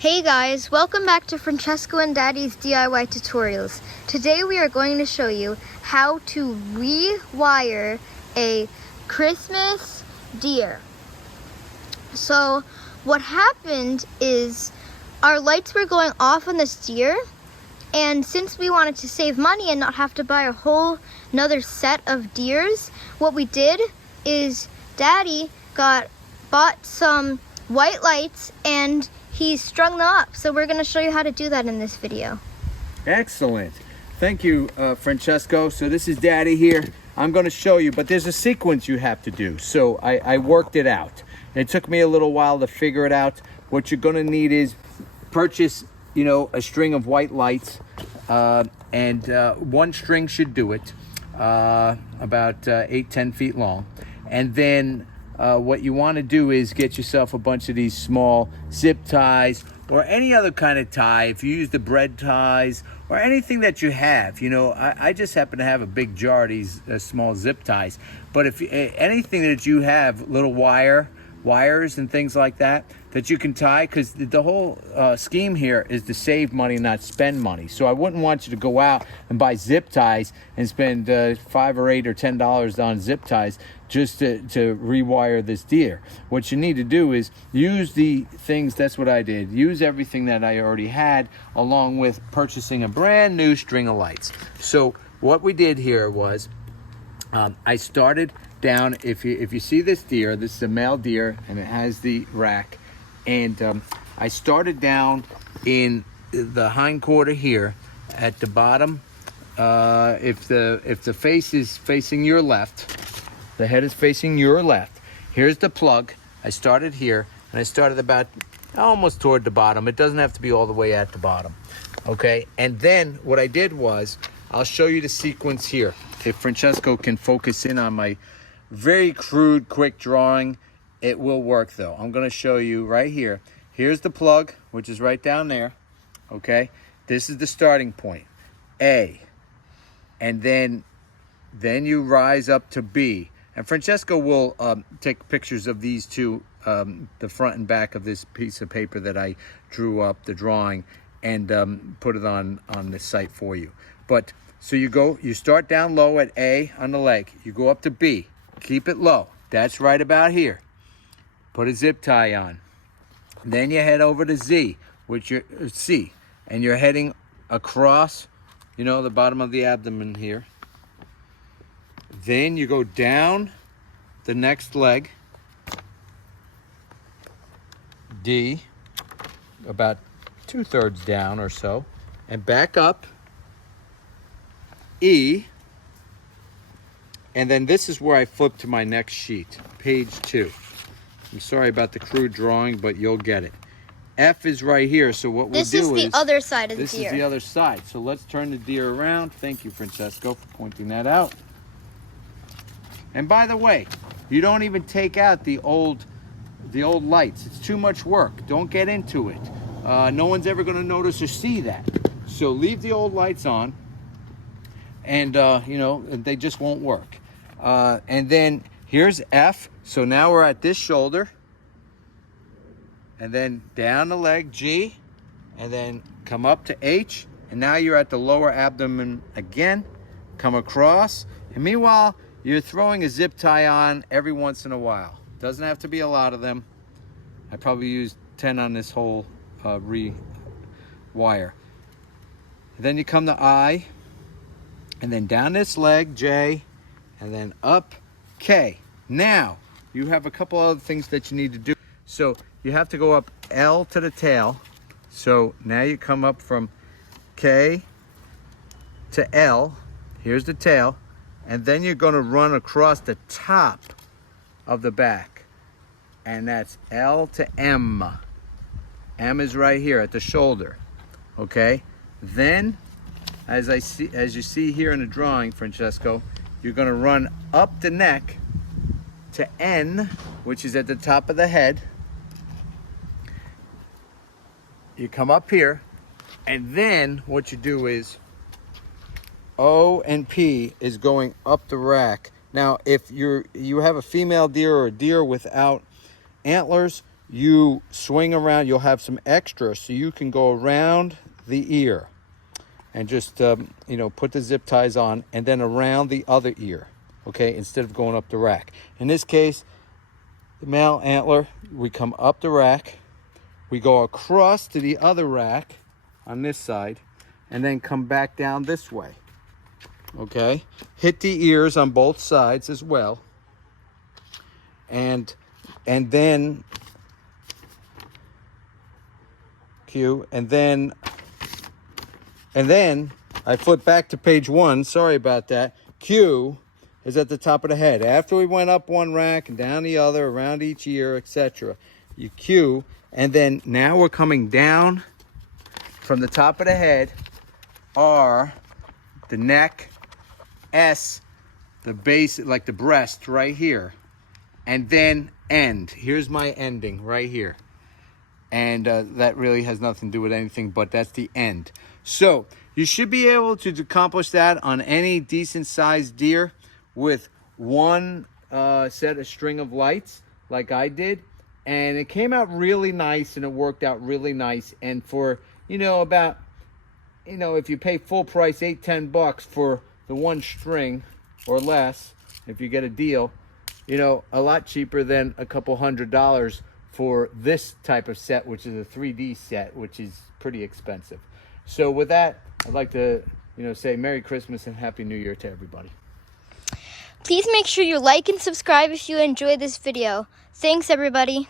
Hey guys, welcome back to Francesco and Daddy's DIY tutorials. Today we are going to show you how to rewire a Christmas deer. So what happened is our lights were going off on this deer, and since we wanted to save money and not have to buy a whole another set of deers, what we did is Daddy bought some white lights and he strung them up. So we're going to show you how to do that in this video. Excellent. Thank you, Francesco. So this is Daddy here. I'm going to show you, but there's a sequence you have to do. So I worked it out. It took me a little while to figure it out. What you're going to need is purchase, a string of white lights, and one string should do it, about 8-10 feet long. And then what you want to do is get yourself a bunch of these small zip ties or any other kind of tie. If you use the bread ties or anything that you have, I just happen to have a big jar of these small zip ties. But if anything that you have, little wires and things like that you can tie, because the whole scheme here is to save money, not spend money. So I wouldn't want you to go out and buy zip ties and spend $5 or $8 or $10 on zip ties just to rewire this deer. What you need to do is use the things, that's what I did, use everything that I already had, along with purchasing a brand new string of lights. So what we did here was, I started down, if you see this deer, this is a male deer and it has the rack, and I started down in the hind quarter here at the bottom. If the face is facing your left, the head is facing your left, here's the plug. I started here and I started about almost toward the bottom. It doesn't have to be all the way at the bottom, okay? And then what I did was, I'll show you the sequence here. If Francesco can focus in on my very crude, quick drawing, it will work though. I'm gonna show you right here. Here's the plug, which is right down there, okay? This is the starting point, A. And then you rise up to B. And Francesco will take pictures of these two, the front and back of this piece of paper that I drew up, the drawing, and put it on the site for you. But so you start down low at A on the leg, you go up to B, keep it low. That's right about here. Put a zip tie on. Then you head over to Z, which you're C, and you're heading across, the bottom of the abdomen here. Then you go down the next leg, D, about 2/3 down or so, and back up, E, and then this is where I flip to my next sheet, page 2. I'm sorry about the crude drawing, but you'll get it. F is right here, so what we'll do is... This is the other side of the deer. This is the other side, so let's turn the deer around. Thank you, Francesco, for pointing that out. And by the way, you don't even take out the old lights. It's too much work. Don't get into it. No one's ever going to notice or see that. So leave the old lights on, and they just won't work. And then here's F. So now we're at this shoulder, and then down the leg, G, and then come up to H, and now you're at the lower abdomen again. Come across, and meanwhile, you're throwing a zip tie on every once in a while. Doesn't have to be a lot of them. I probably used 10 on this whole rewire. Then you come to I, and then down this leg, J, and then up, K. Now, you have a couple other things that you need to do. So you have to go up L to the tail. So now you come up from K to L. Here's the tail. And then you're going to run across the top of the back. And that's L to M. M is right here at the shoulder. Okay? Then, as you see here in the drawing, Francesco, you're going to run up the neck to N, which is at the top of the head. You come up here, and then what you do is O and P is going up the rack. Now, if you have a female deer or a deer without antlers, you swing around, you'll have some extra, so you can go around the ear and just, you know, put the zip ties on and then around the other ear, okay, instead of going up the rack. In this case, the male antler, we come up the rack, we go across to the other rack on this side, and then come back down this way, okay? Hit the ears on both sides as well, and then cue, and then I flip back to page 1. Sorry about that. Q is at the top of the head. After we went up one rack and down the other, around each ear, etc. You cue, and then now we're coming down from the top of the head. R, the neck. S, the base, like the breast right here. And then end. Here's my ending right here. And that really has nothing to do with anything, but that's the end. So you should be able to accomplish that on any decent sized deer with one set of string of lights like I did. And it came out really nice, and it worked out really nice. And for, you know, about, you know, if you pay full price, $8-10 for the one string or less, if you get a deal, you know, a lot cheaper than a couple $100 for this type of set, which is a 3D set, which is pretty expensive. So with that, I'd like to, you know, say Merry Christmas and Happy New Year to everybody. Please make sure you like and subscribe if you enjoyed this video. Thanks, everybody.